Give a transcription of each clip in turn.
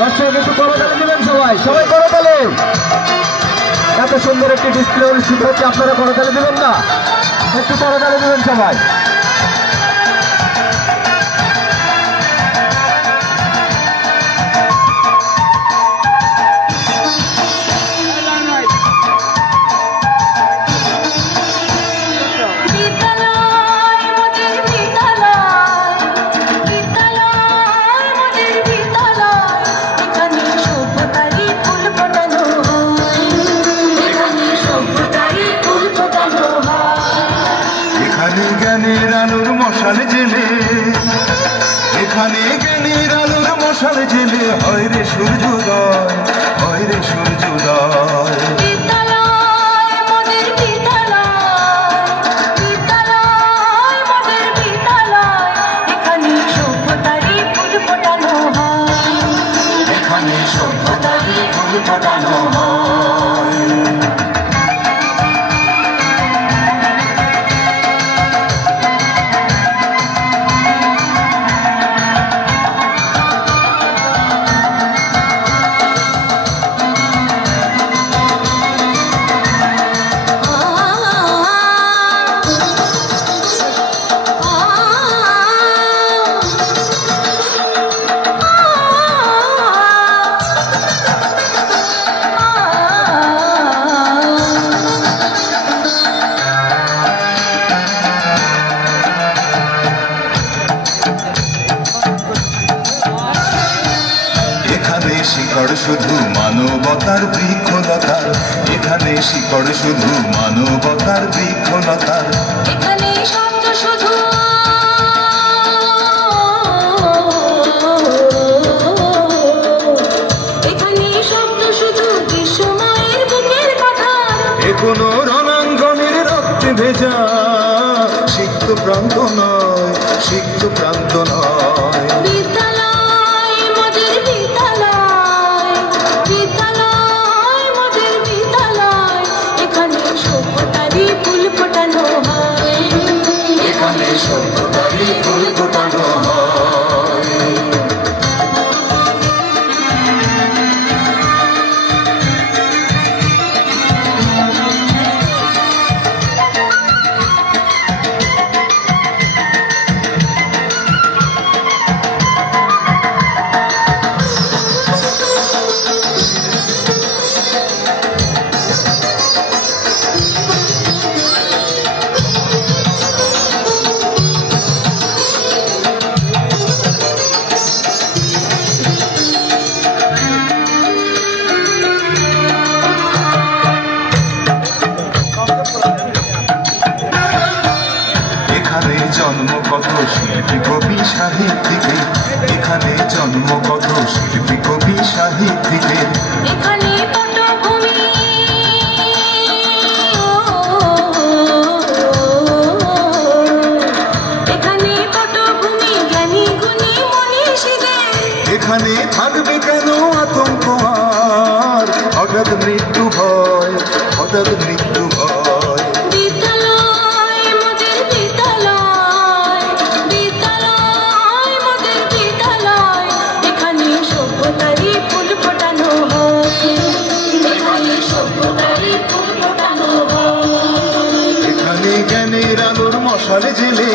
দর্শক একটু করতালি দিবেন সবাই, সবাই করতালি। এত সুন্দর একটি ডিসপ্লে অনুষ্ঠিত হচ্ছে, আপনারা করতালি দিবেন না? একটু করতালি দিবেন সবাই। জ্ঞানের আলোর মশাল জেলে, এখানে জ্ঞানের আলোর মশাল জেলে হয় রে সূর্যোদয়, হয় রে সূর্যোদয়। এখানে সভ্যতারই ফুল ফোটানো হয়। শিকড় শুধু মানবতার বৃক্ষলতার, এখানে শিকড় শুধু মানবতার বৃক্ষলতার। এখানে শব্দ শুধু বিশ্বময়ের বুকের কথা। এ কোনো রণাঙ্গনের রক্তে ভেজা সিক্ত প্রান্ত নয়, সিক্ত প্রান্ত নয়। সভ্যতারই ফুল ফোটানো হয়। জন্ম কত শিল্পী কবি সাহিত্যিকের, এখানে জন্ম কত শিল্পী কবি সাহিত্যিকের। এখানে পটভূমি, এখানে পটভূমি জ্ঞানী গুণী মনীষীদের। এখানে থাকবে কেন আতঙ্ক আর হঠাৎ মৃত্যু ভয়, হঠাৎ মৃত্যু ভয়। জ্ঞানের আলোর মশাল জেলে,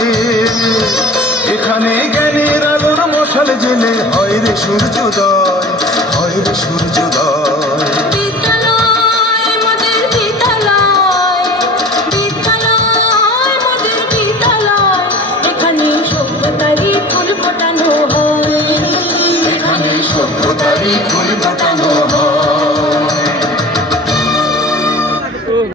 এখানে জ্ঞানের আলোর মশাল জেলে হয় রে সূর্যোদয়, হয় রে সূর্যোদয়। এখানে সভ্যতারই ফুল ফোটানো হয়, এখানে সভ্যতারই ফুল ফোটানো